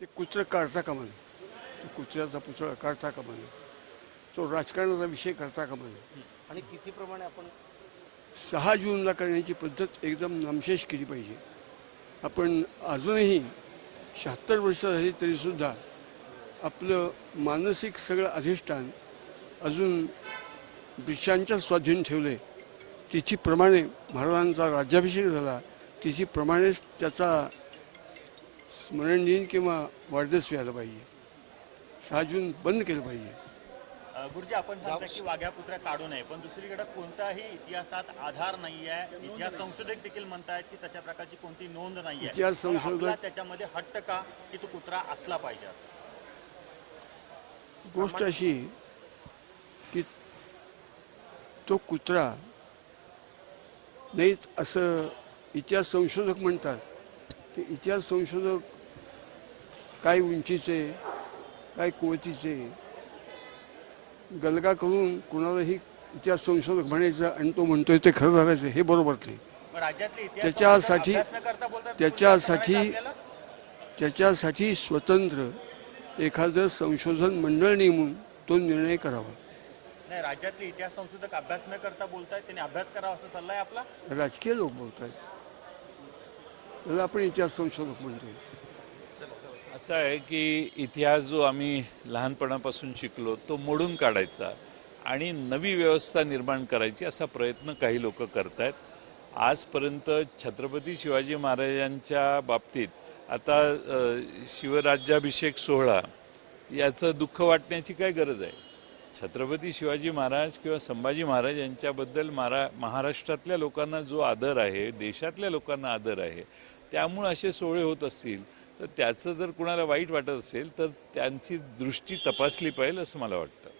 ते कुत्रं काढता नये तो कुत्र्याचा पुतळा काढता कामा नये तो राजकारणाचा विषय करता कामा नये आणि तिथीप्रमाणे आपण सहा जूनला करण्याची पद्धत एकदम नामशेष केली पाहिजे. आपण अजूनही शहात्तर वर्ष झाली तरीसुद्धा आपलं मानसिक सगळं अधिष्ठान अजून ब्रिटिशांच्या स्वाधीन ठेवले तिथीप्रमाणे महाराजांचा राज्याभिषेक झाला तिथीप्रमाणेच त्याचा स्मरण दिन किंवा वाढदिवस व्हायला पाहिजे. सहा जून बंद केलं पाहिजे. गुरुजी आपण सांगता की वाघ्या कुत्र्या काढू नये पण दुसरीकडे कोणताही इतिहासात आधार नाहीये. इतिहास संशोधक देखील म्हणतायत की तशा प्रकारची कोणती नोंद नाहीये. इतिहास पण संशोधक- त्याच्यामध्ये हट्ट का की तो कुत्रा असला पाहिजे असं? गोष्ट अशी की तो कुत्रा नाहीच असं इतिहास संशोधक म्हणतात. ते इतिहास संशोधक काय उंचीचे काय कुवतीचे गलगा करून कुणालाही इतिहास संशोधक म्हणायचं आणि तो म्हणतोय ते खरं झालायचं हे बरोबर नाही. त्याच्यासाठी- त्याच्यासाठी- त्याच्यासाठी स्वतंत्र एखादं संशोधन मंडळ नेमून तो निर्णय करावा? नाही राज्यातले इतिहास संशोधक अभ्यास न करता बोलतायत त्यांनी अभ्यास करावा असा सल्ला आहे आपला? राजकीय लोक बोलत आहेत त्याला आपण इतिहास संशोधक म्हणतो असं आहे की इतिहास जो आम्ही लहानपणापासून शिकलो तो मोडून काढायचा आणि नवी व्यवस्था निर्माण करायची असा प्रयत्न काही लोक करत आहेत आजपर्यंत छत्रपती शिवाजी महाराजांच्या बाबतीत आता शिवराज्याभिषेक सोहळा याचं दुःख वाटण्याची काय गरज आहे? छत्रपती शिवाजी महाराज किंवा संभाजी महाराज यांच्याबद्दल मारा महाराष्ट्रातल्या लोकांना जो आदर आहे देशातल्या लोकांना आदर आहे त्यामुळं असे सोहळे होत असतील तर त्याचं जर कुणाला वाईट वाटत असेल तर त्यांची दृष्टी तपासली पाहिजे असं मला वाटतं.